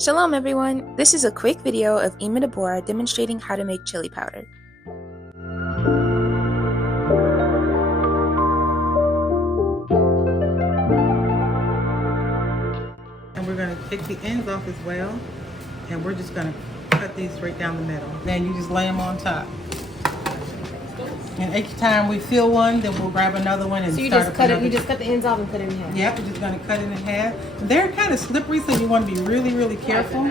Shalom everyone! This is a quick video of Ima Deborah demonstrating how to make chili powder. And we're going to take the ends off as well, and we're just going to cut these right down the middle. Then you just lay them on top. And each time we fill one, then we'll grab another one and so you start just cut another. it. You just cut the ends off and cut it in half. Yep, we're just going to cut it in half. They're kind of slippery, so you want to be really, really careful.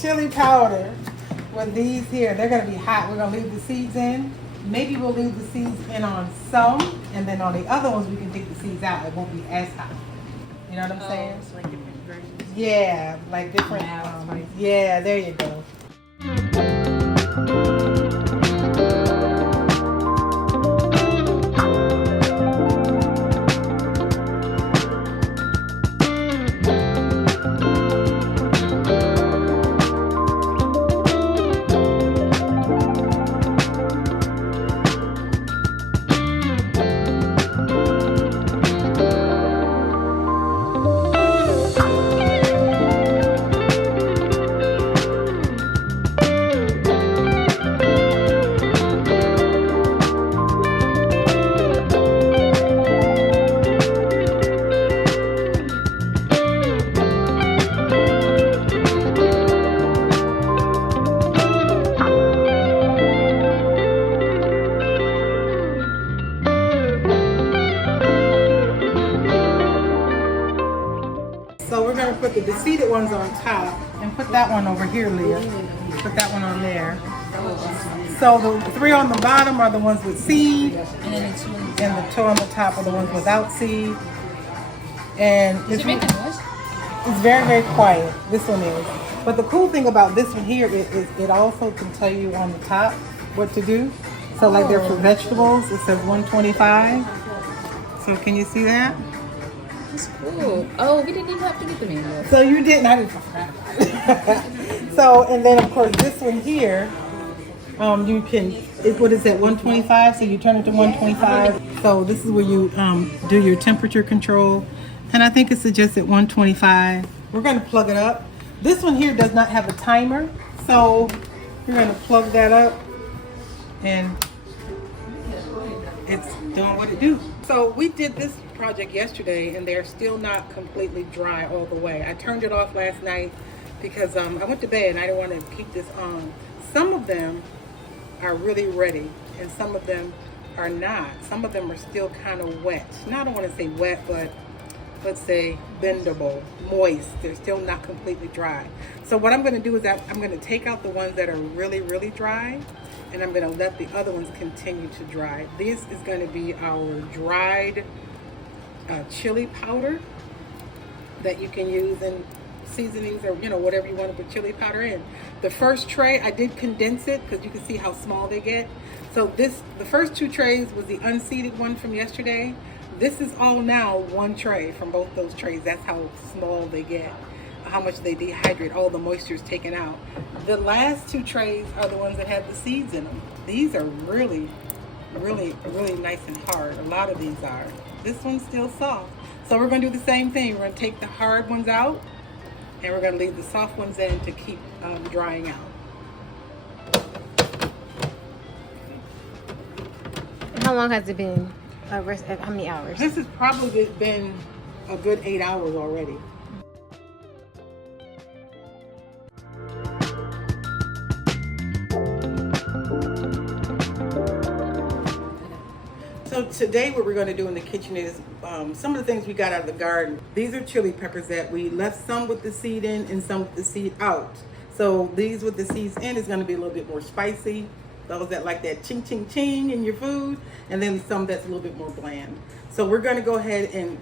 Chili powder with these here, they're going to be hot. We're going to leave the seeds in. Maybe we'll leave the seeds in on some, and then on the other ones we can take the seeds out. It won't be as hot. You know what I'm saying? It's like different versions. Yeah, like different. Yeah, there you go. So we're going to put the seeded ones on top and put that one over here, Leah. Put that one on there. So the three on the bottom are the ones with seed, and the two on the top are the ones without seed. And it's very, very quiet. This one is. But the cool thing about this one here is it also can tell you on the top what to do. So like they're for vegetables, it says 125. So can you see that? That's cool. Oh, we didn't even have to get the manual. So you didn't. I didn't forget about it. So, and then of course this one here, you can. What is that? 125. So you turn it to 125. So this is where you do your temperature control, and I think it's suggested 125. We're going to plug it up. This one here does not have a timer, so we're going to plug that up, and it's doing what it do. So we did this project yesterday, and they're still not completely dry all the way. I turned it off last night because I went to bed and I didn't want to keep this on. Some of them are really ready and some of them are not. Some of them are still kind of wet. Now I don't want to say wet, but let's say bendable, moist. They're still not completely dry. So what I'm going to do is that I'm going to take out the ones that are really, really dry, and I'm going to let the other ones continue to dry. This is going to be our dried chili powder that you can use in seasonings or whatever you want to put chili powder in. The first tray I did condense it because you can see how small they get. So the first two trays was the unseeded one from yesterday. This is all now one tray from both those trays. That's how small they get, how much they dehydrate, all the moisture is taken out. The last two trays are the ones that have the seeds in them. These are really, really, really nice and hard. A lot of these are. This one's still soft. So we're going to do the same thing. We're going to take the hard ones out, and we're going to leave the soft ones in to keep drying out. How long has it been? How many hours? This has probably been a good 8 hours already. So today what we're going to do in the kitchen is some of the things we got out of the garden. These are chili peppers that we left some with the seed in and some with the seed out. So these with the seeds in is going to be a little bit more spicy. Those that like that ching ching ching in your food, and then some that's a little bit more bland. So we're going to go ahead and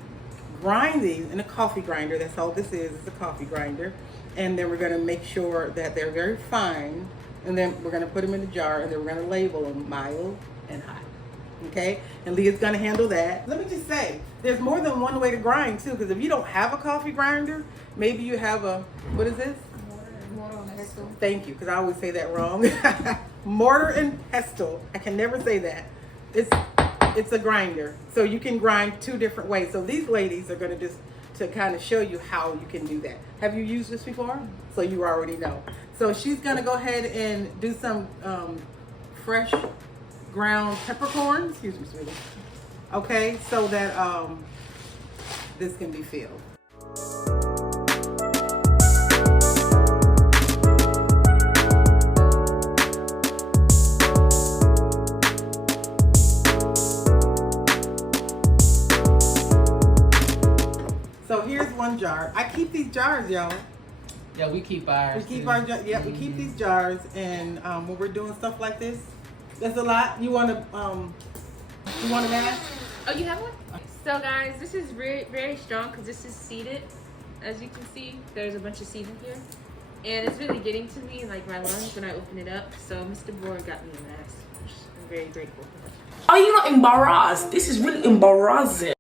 grind these in a coffee grinder. That's all this is. It's a coffee grinder. And then we're going to make sure that they're very fine. And then we're going to put them in a jar, and then we're going to label them mild and hot. Okay, and Leah's gonna handle that. Let me just say, there's more than one way to grind too, because if you don't have a coffee grinder, maybe you have a, what is this? Mortar and pestle. Thank you, because I always say that wrong. Mortar and pestle. I can never say that. It's It's a grinder. So you can grind 2 different ways. So these ladies are going to just to kind of show you how you can do that. Have you used this before? So you already know. So she's going to go ahead and do some fresh ground peppercorns. Excuse me, sweetie. Okay, so that this can be filled. So here's one jar. I keep these jars, y'all. Yeah, we keep ours. We keep our we keep these jars, and when we're doing stuff like this, that's a lot. You want a mask? Oh, you have one? So guys, this is very, very strong because this is seeded. As you can see, there's a bunch of seed in here. And it's really getting to me, like my lungs, when I open it up. So Mr. Bohr got me a mask, which I'm very grateful for. Are you not embarrassed? This is really embarrassing.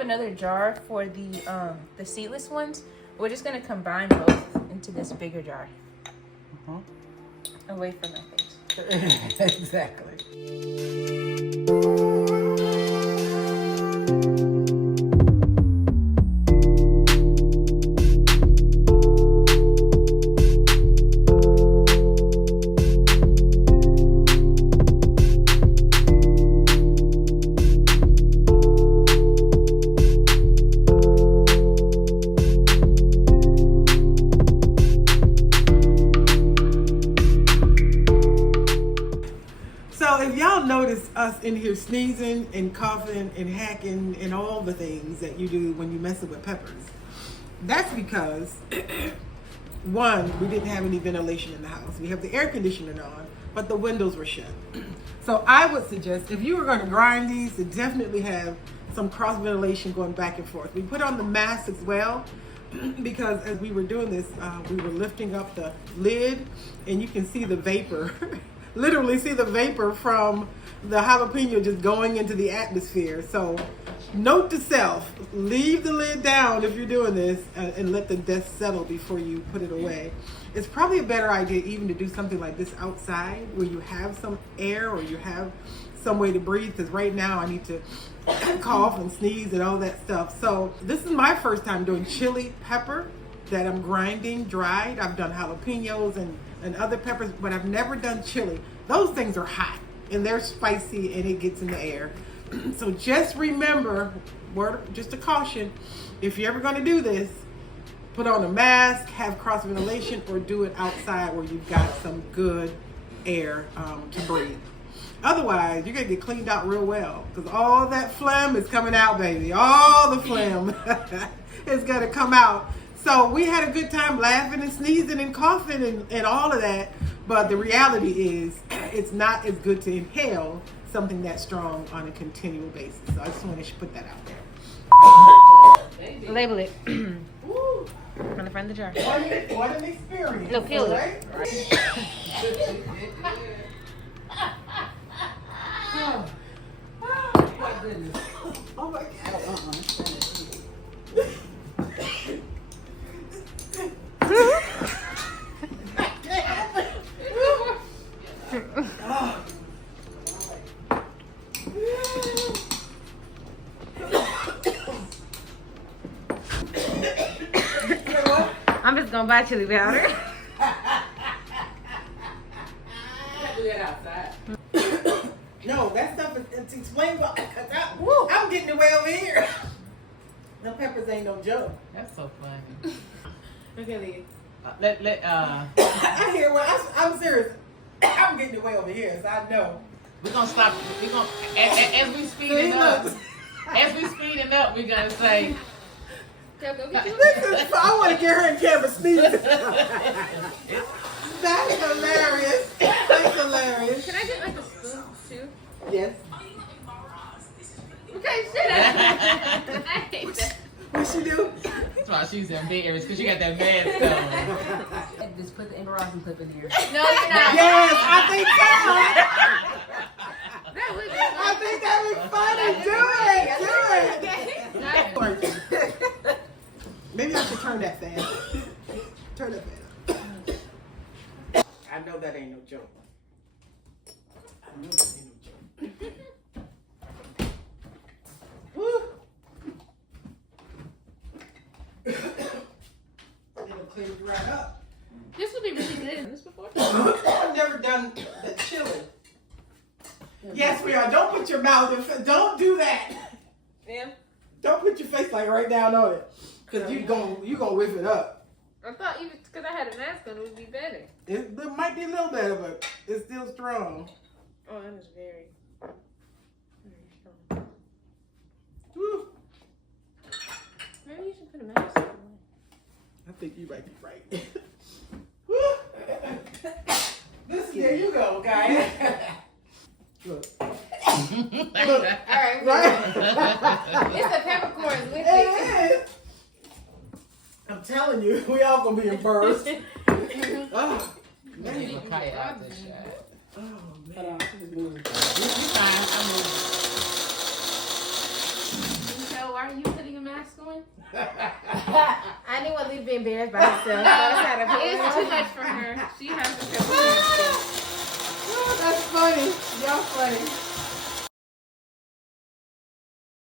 Another jar for the seedless ones, we're just going to combine both into this bigger jar. Away from my face. Exactly. If y'all notice us in here sneezing and coughing and hacking and all the things that you do when you messing with peppers, that's because one, we didn't have any ventilation in the house. We have the air conditioner on, but the windows were shut. So I would suggest if you were going to grind these, to definitely have some cross ventilation going back and forth. We put on the mask as well because as we were doing this, we were lifting up the lid and you can see the vapor. Literally see the vapor from the jalapeno just going into the atmosphere. So note to self, leave the lid down if you're doing this and let the dust settle before you put it away. It's probably a better idea even to do something like this outside where you have some air or you have some way to breathe, because right now I need to cough and sneeze and all that stuff. So this is my first time doing chili pepper that I'm grinding dried. I've done jalapenos and other peppers, but I've never done chili. Those things are hot and they're spicy and it gets in the air. So just remember, just a caution, if you're ever gonna do this, put on a mask, have cross ventilation, or do it outside where you've got some good air to breathe. Otherwise, you're gonna get cleaned out real well because all that phlegm is coming out, baby. All the phlegm is gonna come out. So we had a good time laughing and sneezing and coughing and all of that. But the reality is it's not as good to inhale something that strong on a continual basis. So I just want to put that out there. Label it. On the front of the jar. What an experience. No, peel it. Right? My goodness. Oh my God. I'm just gonna buy chili powder. Do that outside. No, that stuff is explain why. I'm getting away over here. Them peppers ain't no joke. That's so funny. Okay, Lee. I hear what I'm serious. I'm getting away over here, so I know. We're gonna stop. We're gonna as we speeding up. As we speeding up, we're gonna say. I want to get her in camera sneezing. That's hilarious. she's embarrassed because she got that mask on. Just put the embarrassing clip in here. No, you're not. Yes, I think so. That would be I think that'd be funny. Do it. Maybe I should turn that fan. Turn that fan up. I know that ain't no joke. I know that ain't no joke. Woo. It'll clean it right up. This would be really good. This before? I've never done the chili. Yes, we are. Don't put your mouth in. Don't do that. Yeah. Don't put your face like right down on it, cause you gonna whip it up. I thought even because I had a mask on, it would be better. It might be a little better, but it's still strong. Oh, that was very strong. Woo. Maybe you should put a mask on. I think you might be right. Woo. There you go, guys. Look. All right. Right? It's the peppercorns with It is. I'm telling you, we all gonna be embarrassed. Oh, man. Cut out this shot. Oh, man. You fine. I'm moving. So, why are you putting a mask on? I didn't want to be embarrassed by herself. So I had to put it It's on. too much for her. She has the peppercorn. Oh, that's funny. Y'all funny.